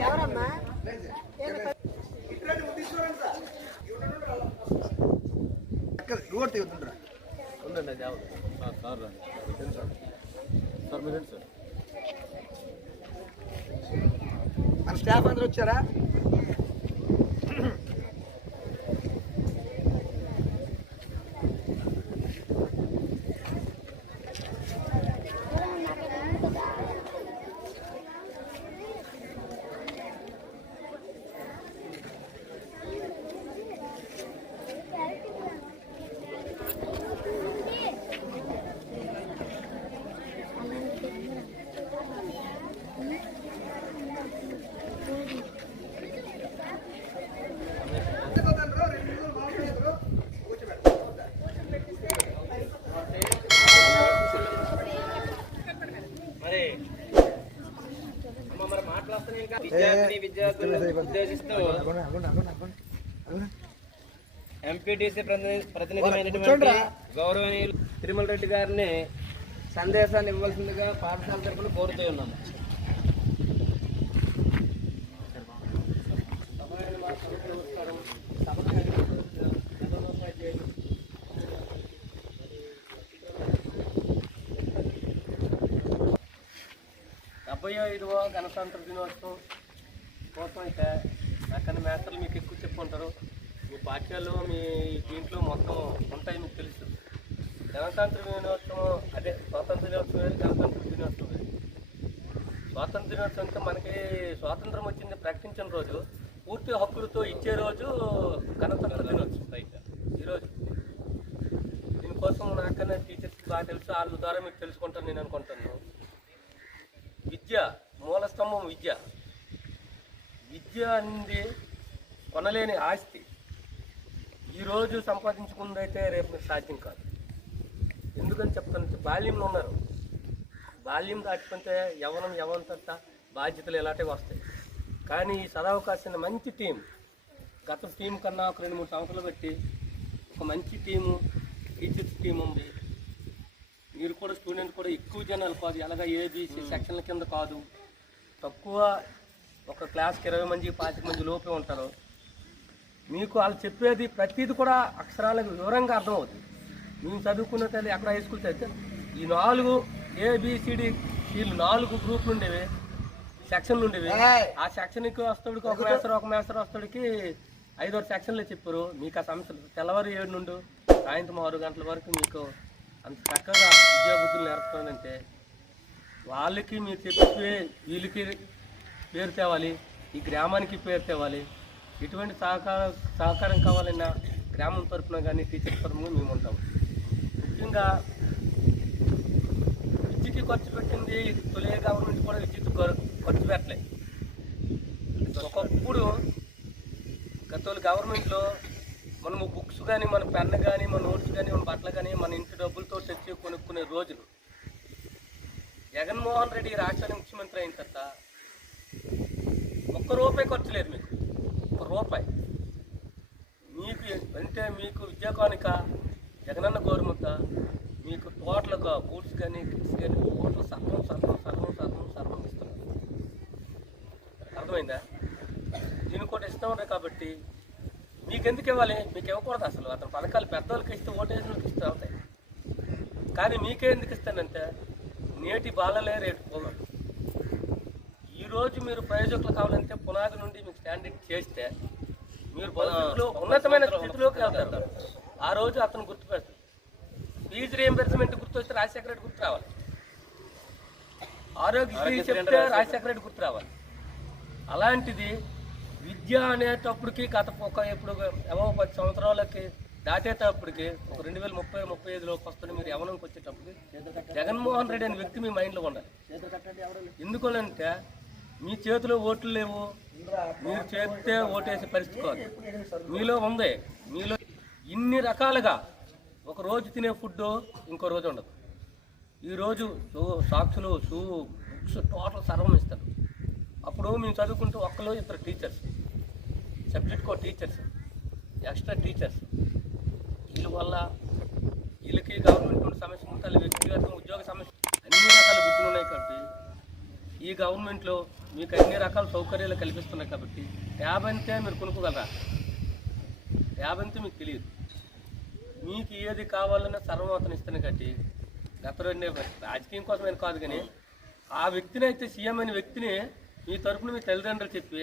ఎవరమ్మా? రోడ్ తెగుతుండ్రా ఉండండి అది అవదు సార్ మీరు రండి సార్? మన స్టాఫ్ అందరూ వచ్చారా? విద్యార్థిని విద్యార్థులను ఉద్దేశిస్తూ ఎంపీటీసీ ప్రతినిధి గౌరవనీయులు తిరుమల రెడ్డి గారిని సందేశాన్ని ఇవ్వాల్సిందిగా పాఠశాల తరఫున కోరుతూ ఉన్నాము. డెబ్బై ఐదవ గణతంత్ర దినోత్సవం కోసం అయితే అక్కడ మేస్తలు మీకు ఎక్కువ చెప్పుకుంటారు. మీ పాఠ్యాలు మీ దీంట్లో మొత్తం ఉంటాయి మీకు తెలుసు. గణతంత్ర దినోత్సవం అదే స్వాతంత్ర దినోత్సవం గణతంత్ర దినోత్సవం స్వాతంత్ర దినోత్సవంతో అంటే మనకి స్వాతంత్రం వచ్చింది ప్రకటించిన రోజు పూర్తి హక్కులతో ఇచ్చే రోజు గణతంత్ర దినోత్సవం అయితే ఈరోజు దీనికోసం నాకన్నా టీచర్స్కి బాగా తెలుసు. వాళ్ళ ద్వారా మీకు తెలుసుకుంటాను నేను అనుకుంటాను. విద్య మూల స్తంభం విద్య. విద్య అనేది కొనలేని ఆస్తి ఈరోజు సంపాదించుకుందైతే రేపు మీకు సాధ్యం కాదు. ఎందుకని చెప్తానంటే బాల్యంలో ఉన్నారు. బాల్యం దాటిపోతే యవనం యవనం తర్వాత బాధ్యతలు ఇలాంటివి వస్తాయి? కానీ ఈ సదావకాశం మంచి టీం గత టీం కన్నా ఒక రెండు మూడు సంవత్సరాలు పెట్టి ఒక మంచి టీము టీచర్స్ టీం ఉంది. మీరు కూడా స్టూడెంట్ కూడా ఎక్కువ జనాలు కాదు. ఎలాగ ఏబీసీ సెక్షన్ల కింద కాదు. తక్కువ ఒక క్లాస్కి ఇరవై మంది పాతిక మంది లోపే ఉంటారు. మీకు వాళ్ళు చెప్పేది ప్రతిది కూడా అక్షరాలకు వివరంగా అర్థమవుతుంది. మేము చదువుకున్నట్టు ఎక్కడ హై స్కూల్ చదివితే ఈ నాలుగు ఏబిసిడి వీళ్ళు నాలుగు గ్రూపులు ఉండేవి. సెక్షన్లు ఉండేవి. ఆ సెక్షన్కి వస్తాడికి ఒక మేస్టర్ ఒక మేస్టర్ వస్తాడికి ఐదారు సెక్షన్లు చెప్పారు. మీకు ఆ సమస్యలు తెల్లవారు ఏడు నుండి సాయంత్రం ఆరు గంటల వరకు మీకు అంత చక్కగా విద్యాబుద్ధులు నేర్పుతానంటే వాళ్ళకి మీరు చెప్పే వీళ్ళకి పేరు తేవాలి ఈ గ్రామానికి పేరు తేవాలి. ఎటువంటి సహకారం సహకారం కావాలన్నా గ్రామం తరఫున కానీ టీచర్ తరఫున మేము ఉంటాం. ముఖ్యంగా విద్యకి ఖర్చు పెట్టింది తొలి గవర్నమెంట్ కూడా విద్యుత్ ఖర్చు పెట్టలేదు ఒకప్పుడు గతంలో గవర్నమెంట్లో మనము బుక్స్ కానీ మన పెన్ కానీ మన నోట్స్ కానీ మన బట్టలు కానీ మన ఇంటి డబ్బులతో తెచ్చి కొనుక్కునే రోజులు. జగన్మోహన్ రెడ్డి ఈ రాష్ట్రానికి ముఖ్యమంత్రి అయిన తర్వాత ఒక్క రూపాయి ఖర్చు లేదు మీకు. ఒక రూపాయి. మీకు అంటే మీకు విద్యా కానుక జగనన్న గవర్నమెంట్ మీకు తోటలకు బూట్స్ కానీ కిట్స్ కానీ టోటల్ సర్వం సర్వం సర్వం సర్వం సర్వం ఇస్తున్నారు. అర్థమైందా? దీని కూడా ఇస్తూ ఉన్నాయి కాబట్టి మీకు ఎందుకు ఇవ్వాలి? మీకు ఇవ్వకూడదు అసలు. అతను పథకాలు పెద్దవాళ్ళకి ఇస్తే ఓటేసిన వాళ్ళకి ఇస్తూ ఉంటాయి కానీ మీకే ఎందుకు ఇస్తానంటే నేటి బాలలే రేటు పోగలరు ఈరోజు మీరు ప్రయోజకులు కావాలంటే పునాది నుండి మీకు స్టాండర్డ్ చేస్తే మీరు భవిష్యత్తులో ఉన్నతమైన స్థితిలోకి వెళ్తారు. ఆ రోజు అతను గుర్తుపెడతాడు ఫీజు రియంబర్స్మెంట్ గుర్తొస్తే రాజశేఖర రెడ్డి గుర్తు రావాలి. ఆరోగ్యశ్రీ చెప్తే రాజశేఖర రెడ్డి. గుర్తు రావాలి. అలాంటిది విద్య అనేటప్పటికి గత ఒక ఇప్పుడు ఏవో పది సంవత్సరాలకి దాటేటప్పటికి ఒక రెండు వేల ముప్పై ముప్పై ఐదులోకి వస్తుంది మీరు యవనంకి వచ్చేటప్పటికి జగన్మోహన్ రెడ్డి అనే వ్యక్తి మీ మైండ్లో ఉండాలి. ఎందుకంటే మీ చేతిలో ఓట్లు లేవు. మీరు చేస్తే ఓటేసే పరిస్థితి కాదు. మీలో ఉంది. మీలో ఇన్ని రకాలుగా ఒక రోజు తినే ఫుడ్ ఇంకో రోజు ఉండదు. ఈరోజు షూ సాక్షులు షూ బుక్స్ టోటల్ సర్వం ఇస్తారు. అప్పుడు మేము చదువుకుంటూ ఒక్కలో ఇద్దరు టీచర్స్. సబ్జెక్ట్కో టీచర్స్. Extra teachers. వీళ్ళ వల్ల వీళ్ళకి గవర్నమెంట్ సమస్య ఉంటాయి వ్యక్తిగత ఉద్యోగ సమస్య అన్ని రకాల బుద్ధులు ఉన్నాయి కాబట్టి ఈ గవర్నమెంట్లో మీకు అన్ని రకాల సౌకర్యాలు కల్పిస్తున్నాయి కాబట్టి యాభైతే మీరు కొనుక్కోగలరా? యాభైతే మీకు తెలియదు. మీకు ఏది కావాలన్నా సర్వమతం ఇస్తాను కట్టి గత రెండు రాజకీయం కోసమని కాదు కానీ ఆ వ్యక్తిని అయితే సీఎం అనే వ్యక్తిని మీ తరపున మీ తల్లిదండ్రులు చెప్పి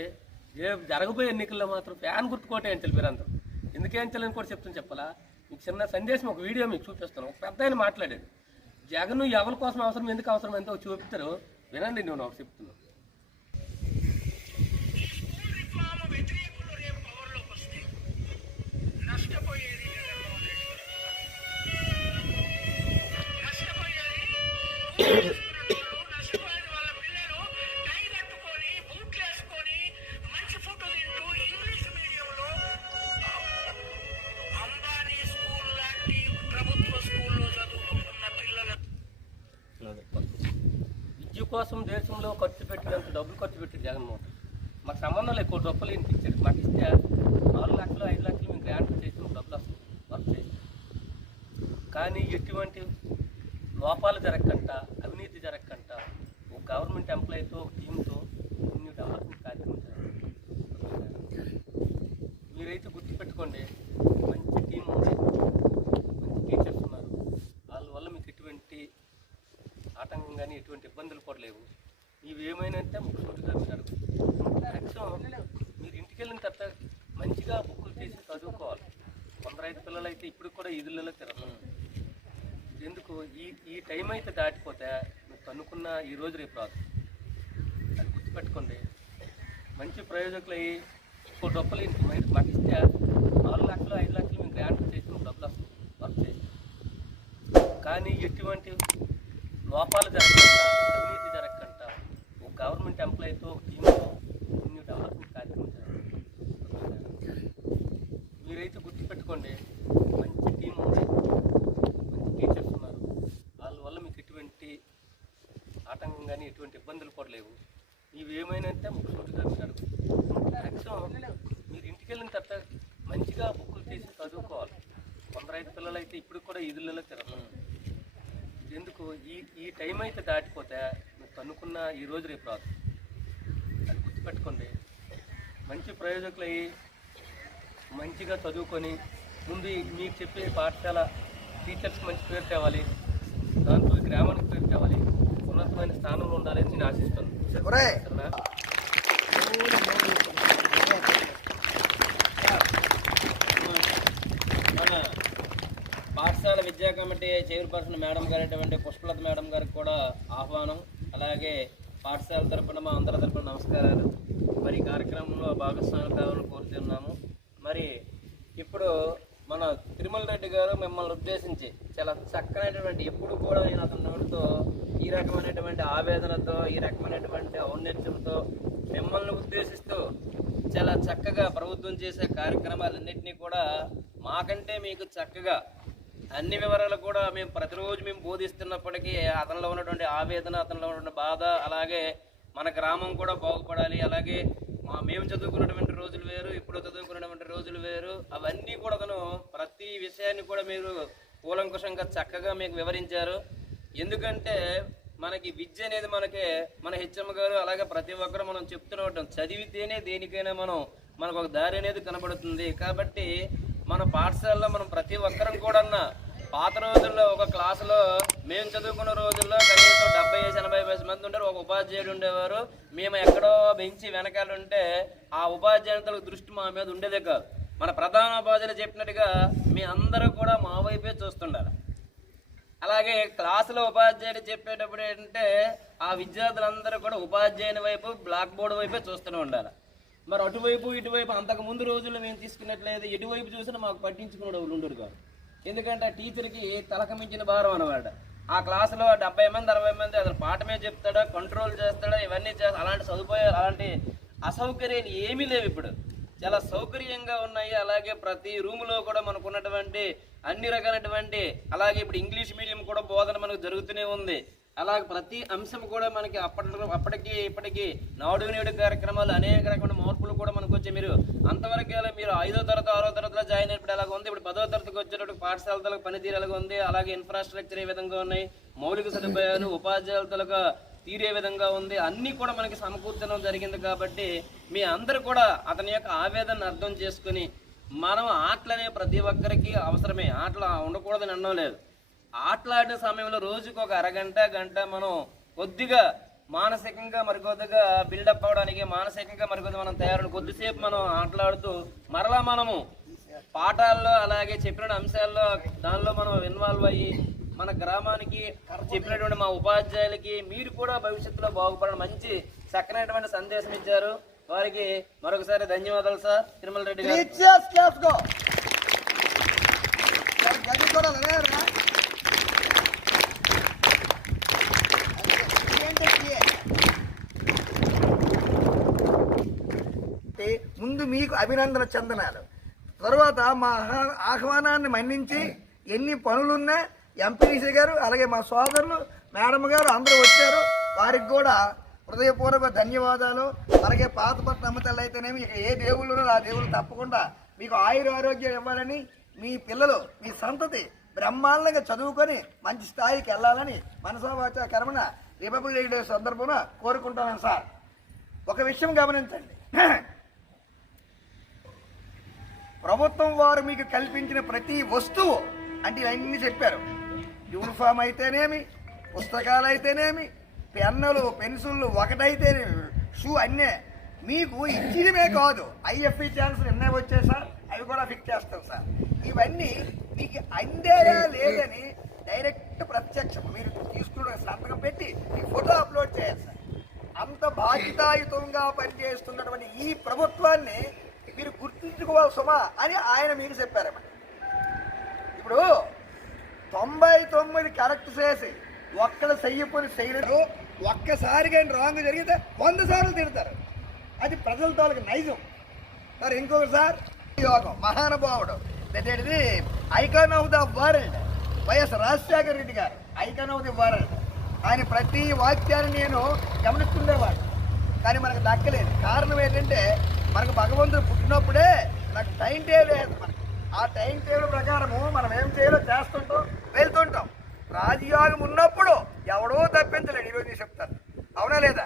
ఏ జరగబోయే ఎన్నికల్లో మాత్రం ఫ్యాన్ గుర్తుకోటే అని తెలిపారు అందరూ. ఎందుకేం తెలియని కూడా చెప్తాను చెప్పాలా? మీకు చిన్న సందేశం ఒక వీడియో మీకు చూపిస్తాను. ఒక పెద్ద ఆయన మాట్లాడాడు. జగన్ ఎవరి కోసం అవసరం ఎందుకు అవసరం ఎంతో చూపిస్తారు. వినండి నేను ఒకటి చెప్తున్నాను కోసం దేశంలో ఖర్చు పెట్టినంత డబ్బులు ఖర్చు పెట్టాడు జగన్మోహన్ రెడ్డి. మాకు సంబంధం లేదు కోటి రూపాయలు ఇంటికి ఇచ్చాడు మాకు ఇస్తే నాలుగు లక్షలు ఐదు లక్షలు మేము గ్రాంట్ చేసి డబ్బులు అసలు వర్క్ కానీ ఎటువంటి లోపాలు జరగకంట అవినీతి జరగకంట ఒక గవర్నమెంట్ ఎంప్లాయీతో ఒక టీంతో ఇన్ని డెవలప్మెంట్ కార్యక్రమం జరుగుతుంది. మీరైతే గుర్తుపెట్టుకోండి మంచి టీం ఉంది మంచి టీచర్స్ ఉన్నారు వాళ్ళ వల్ల మీకు ఎటువంటి ఆటంకం కానీ ఎటువంటి ఇబ్బందులు కూడా లేవు. ఇవి ఏమైనా అంటే ముఖ్యమంత్రిగా మీరు అడుగు మీరు ఇంటికి వెళ్ళిన తర్వాత మంచిగా బుక్కులు తీసి చదువుకోవాలి. కొందరు అయితే పిల్లలు అయితే ఇప్పుడు కూడా ఇదులలో తిరగదు ఎందుకు? ఈ ఈ టైం అయితే దాటిపోతే మీరు కనుక్కున్న ఈ రోజు రేపు రాదు. అది గుర్తుపెట్టుకోండి. మంచి ప్రయోజకులు అయ్యి ఇప్పుడు రూపాయలు ఇంటికి మైండ్ నాలుగు లక్షలు ఐదు లక్షలు మేము గ్రాంట్ చేసి డబ్బులు వర్క్ చేసి కానీ ఎటువంటి లోపాలు జరగకుండా అవినీతి జరగకుండా ఒక గవర్నమెంట్ ఎంప్లాయీతో ఒక టీంతో ఇన్ని డెవలప్మెంట్ కార్యక్రమం జరుగుతుంది. మీరైతే గుర్తుపెట్టుకోండి మంచి టీం ఉంది మంచి టీచర్స్ ఉన్నారు వాళ్ళ వల్ల మీకు ఎటువంటి ఆటంకం కానీ ఎటువంటి ఇబ్బందులు కూడా లేవు ఇవి ఏమైనా అంటే ముఖ్యమంత్రిగా మీరు అడుగు మ్యాక్సిమం మీరు ఇంటికి వెళ్ళిన తర్వాత మంచిగా బుక్కులు తీసి చదువుకోవాలి కొందరు అయితే పిల్లలు అయితే ఇప్పుడు కూడా ఇదులలో తిరగదు ఎందుకు ఈ ఈ టైం అయితే దాటిపోతే మీరు కనుక్కున్న ఈ రోజు రేపు రాదు అది గుర్తుపెట్టుకోండి మంచి ప్రయోజకులు అయ్యి మంచిగా చదువుకొని ముందు మీకు చెప్పే పాఠశాల టీచర్స్ మంచి పేరు తేవాలి. దాంతో గ్రామానికి పేరు తేవాలి. ఉన్నతమైన స్థానంలో ఉండాలని నేను ఆశిస్తాను సరేనా? పాఠశాల విద్యా కమిటీ చైర్పర్సన్ మేడం గారు పుష్పలత మేడం గారికి కూడా ఆహ్వానం. అలాగే పాఠశాల తరపున మా అందరి తరపున నమస్కారాలు. మరి కార్యక్రమంలో భాగస్వామ్యం కావాలని కోరుతున్నాము మరి ఇప్పుడు మన తిరుమల రెడ్డి గారు మిమ్మల్ని ఉద్దేశించి చాలా చక్కనైనటువంటి ఎప్పుడు కూడా నేను అతని నోటితో ఈ రకమైనటువంటి ఆవేదనతో ఈ రకమైనటువంటి ఔన్నత్యంతో మిమ్మల్ని ఉద్దేశిస్తూ చాలా చక్కగా ప్రభుత్వం చేసే కార్యక్రమాలన్నింటినీ కూడా మాకంటే మీకు చక్కగా అన్ని వివరాలు కూడా మేము ప్రతిరోజు మేము బోధిస్తున్నప్పటికీ అతనిలో ఉన్నటువంటి ఆవేదన అతనిలో ఉన్నటువంటి బాధ అలాగే మన గ్రామం కూడా బాగుపడాలి. అలాగే మా మేము చదువుకున్నటువంటి రోజులు వేరు ఇప్పుడు చదువుకున్నటువంటి రోజులు వేరు. అవన్నీ కూడా అతను ప్రతి విషయాన్ని కూడా మీరు కూలంకుషంగా చక్కగా మీకు వివరించారు. ఎందుకంటే మనకి విద్య అనేది మనకి మన హెచ్ఎం గారు అలాగే ప్రతి ఒక్కరు మనం చెప్తూనే ఉంటాం చదివితేనే దేనికైనా మనం మనకు ఒక దారి అనేది కనబడుతుంది. కాబట్టి మన పాఠశాలలో మనం ప్రతి ఒక్కరం కూడా పాత రోజుల్లో ఒక క్లాసులో మేము చదువుకున్న రోజుల్లో కనీసం డెబ్బై ఎనభై మంది ఉంటారు ఒక ఉపాధ్యాయుడు ఉండేవారు. మేము ఎక్కడో బెంచి వెనకాల ఉంటే ఆ ఉపాధ్యాయులతో దృష్టి మా మీద ఉండేదే కాదు. మన ప్రధాన ఉపాధ్యాయులు చెప్పినట్టుగా మీ అందరూ కూడా మా వైపే చూస్తుండాలి. అలాగే క్లాసులో ఉపాధ్యాయుడు చెప్పేటప్పుడు ఏంటంటే ఆ విద్యార్థులందరూ కూడా ఉపాధ్యాయుని వైపు బ్లాక్ బోర్డు వైపే చూస్తూనే ఉండాలి. మరి అటువైపు ఇటువైపు అంతకు ముందు రోజుల్లో మేము తీసుకున్నట్లయితే ఎటువైపు చూసినా మాకు పట్టించుకునే వాళ్ళు ఉండరు కాదు. ఎందుకంటే టీచర్కి తలకమించిన భారం అనమాట ఆ క్లాసులో డెబ్బై మంది అరవై మంది అతను పాఠమే చెప్తాడా కంట్రోల్ చేస్తాడా ఇవన్నీ చేస్తా అలాంటి సదుపాయాలు అలాంటి అసౌకర్యాలు ఏమీ లేవు ఇప్పుడు. చాలా సౌకర్యంగా ఉన్నాయి. అలాగే ప్రతి రూములో కూడా మనకు ఉన్నటువంటి అన్ని రకాలైనటువంటి అలాగే ఇప్పుడు ఇంగ్లీష్ మీడియం కూడా బోధన మనకు జరుగుతూనే ఉంది. అలాగే ప్రతి అంశం కూడా మనకి అప్పటి అప్పటికి ఇప్పటికి నాడు నేడు కార్యక్రమాలు అనేక రకమైన మార్పులు కూడా మనకు వచ్చాయి. మీరు అంతవరకు మీరు ఐదో తరగతి ఆరో తరగతిలో జాయిన్ అయినప్పుడు ఎలాగ ఉంది? ఇప్పుడు పదో తరగతికి వచ్చేటప్పుడు పాఠశాలతో పనితీరు ఎలాగ ఉంది? అలాగే ఇన్ఫ్రాస్ట్రక్చర్ ఏ విధంగా ఉన్నాయి? మౌలిక సదుపాయాలు ఉపాధ్యాయులతో తీరే విధంగా ఉంది? అన్నీ కూడా మనకి సమకూర్చడం జరిగింది కాబట్టి మీ అందరూ కూడా అతని యొక్క ఆవేదన అర్థం చేసుకుని మనం ఆటలనే ప్రతి ఒక్కరికి అవసరమే. ఆటలు ఉండకూడదని అనడం లేదు. ఆటలాడిన సమయంలో రోజుకు ఒక అరగంట గంట మనం కొద్దిగా మానసికంగా మరికొద్దిగా బిల్డప్ అవ్వడానికి మానసికంగా మరికొద్ది మనం తయారు కొద్దిసేపు మనం ఆటలాడుతూ మరలా మనము పాఠాల్లో అలాగే చెప్పిన అంశాల్లో దానిలో మనం ఇన్వాల్వ్ అయ్యి మన గ్రామానికి చెప్పినటువంటి మా ఉపాధ్యాయులకి మీరు కూడా భవిష్యత్తులో బాగుపడడం మంచి చక్కనైనటువంటి సందేశం ఇచ్చారు. వారికి మరొకసారి ధన్యవాదాలు సార్. తిరుమల రెడ్డి గారు. ముందు మీకు అభినందన చందనాలు. తర్వాత మా ఆహ్వా- ఆహ్వానాన్ని మన్నించి ఎన్ని పనులున్నా ఎంపీసీ గారు అలాగే మా సోదరులు మేడం గారు అందరూ వచ్చారు. వారికి కూడా హృదయపూర్వక ధన్యవాదాలు. అలాగే పాతపట్నం అమ్మతల్లి అయితేనేమి ఇక ఏ దేవుళ్ళు ఉన్నారో ఆ దేవుళ్ళు తప్పకుండా మీకు ఆయుర ఆరోగ్యం ఇవ్వాలని మీ పిల్లలు మీ సంతతి బ్రహ్మాండంగా చదువుకొని మంచి స్థాయికి వెళ్ళాలని మనసావాచ కర్మన రిపబ్లిక్ డే సందర్భంలో కోరుకుంటున్నాను సార్. ఒక విషయం గమనించండి. ప్రభుత్వం వారు మీకు కల్పించిన ప్రతి వస్తువు అంటే ఇవన్నీ చెప్పారు. యూనిఫామ్ అయితేనేమి పుస్తకాలు అయితేనేమి పెన్నులు పెన్సిళ్ళు ఒకటైతేనేమి షూ అన్నే మీకు ఇచ్చినమే కాదు. ఐఎఫ్ఈ ఛాన్స్ నిన్నే వచ్చాయి సార్ అవి కూడా ఫిక్స్ చేస్తాం సార్. ఇవన్నీ మీకు అందేలా లేదని డైరెక్ట్ ప్రత్యక్షం. మీరు తీసుకున్న సంతకం పెట్టి మీ ఫోటో అప్లోడ్ చేయాలి సార్. అంత బాధ్యతాయుతంగా పనిచేస్తున్నటువంటి ఈ ప్రభుత్వాన్ని మీరు సుమా అని ఆయన మీకు చెప్పారన్నమాట ఇప్పుడు తొంభై తొమ్మిది కరెక్ట్ చేసి ఒక్కడ చెయ్యపోని చేయలేదు ఒక్కసారి కానీ రాంగ్ జరిగితే వంద సార్లు తిడతారు. అది ప్రజల తాలూకు నైజం. సార్ ఇంకొకసారి యోగం మహానుభావుడు. అదేంటిది icon of the world. YS Rajasekhara Reddy garu icon of the world. ఆయన ప్రతి వాక్యాన్ని నేను గమనిస్తుండేవాడు కానీ మనకు దక్కలేదు. కారణం ఏంటంటే మనకు భగవంతుడు పుట్టినప్పుడే నాకు టైం టేబుల్ లేదు మనకి. ఆ టైం టేబుల్ ప్రకారము మనం ఏం చేయాలో చేస్తుంటాం వెళ్తుంటాం. రాజయోగం ఉన్నప్పుడు ఎవడో తప్పించలేడు ఈరోజు నేను చెప్తాను. అవునా లేదా?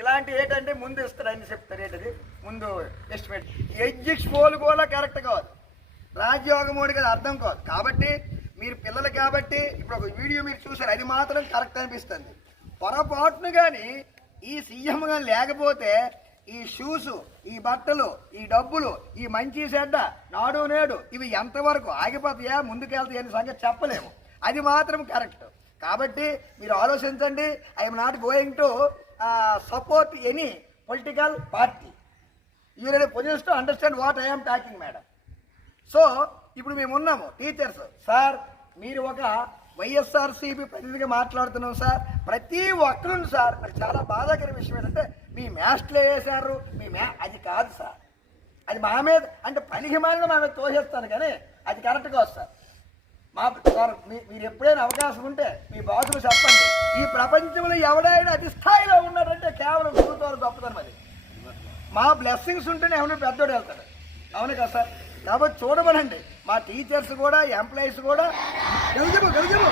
ఇలాంటి ఏంటంటే ముందు ఇస్తారు అని చెప్తారు ఏంటది? ముందు ఎస్టిమేట్ ఎగ్జిక్స్ పోలు కూడా కరెక్ట్ కాదు. రాజ్యోగమోడి కదా అర్థం కాదు. కాబట్టి మీరు పిల్లలు కాబట్టి ఇప్పుడు ఒక వీడియో మీరు చూసారు అది మాత్రం కరెక్ట్ అనిపిస్తుంది. పొరపాటును కానీ ఈ సీఎం కానీ లేకపోతే ఈ షూస్ ఈ బట్టలు ఈ డబ్బులు ఈ మంచి చెడ్డ నాడు నేడు ఇవి ఎంతవరకు ఆగిపోతాయా ముందుకెళ్తాయి అనే సంగతి చెప్పలేము. అది మాత్రం కరెక్ట్. కాబట్టి మీరు ఆలోచించండి. I'm not going to support any political party. You position to understand what I'm talking madam. So ఇప్పుడు మేము ఉన్నాము. టీచర్స్ సార్ మీరు ఒక వైఎస్ఆర్సీపీ ప్రతినిధిగా మాట్లాడుతున్నాం సార్. ప్రతి ఒక్కరు సార్ నాకు చాలా బాధాకర విషయం ఏంటంటే మీ మ్యాస్ట్లు వేసారు మీ మ్యా అది కాదు సార్. అది మా మీద అంటే పనికి మాలిన మా మీద తోసేస్తాను కానీ అది కరెక్ట్ కాదు సార్. మా సార్ మీ- మీరు ఎప్పుడైనా అవకాశం ఉంటే మీ బాసులు చెప్పండి. ఈ ప్రపంచంలో ఎవడైనా అతి స్థాయిలో ఉన్నాడంటే కేవలం గురువుతో గొప్పతనం మరి. మా బ్లెస్సింగ్స్ ఉంటేనే ఎవరైనా పెద్దోడు వెళ్తాడు. అవును కదా సార్? కాబట్టి చూడమనండి. మా టీచర్స్ కూడా ఎంప్లాయీస్ కూడా గెలిజము గెలిజము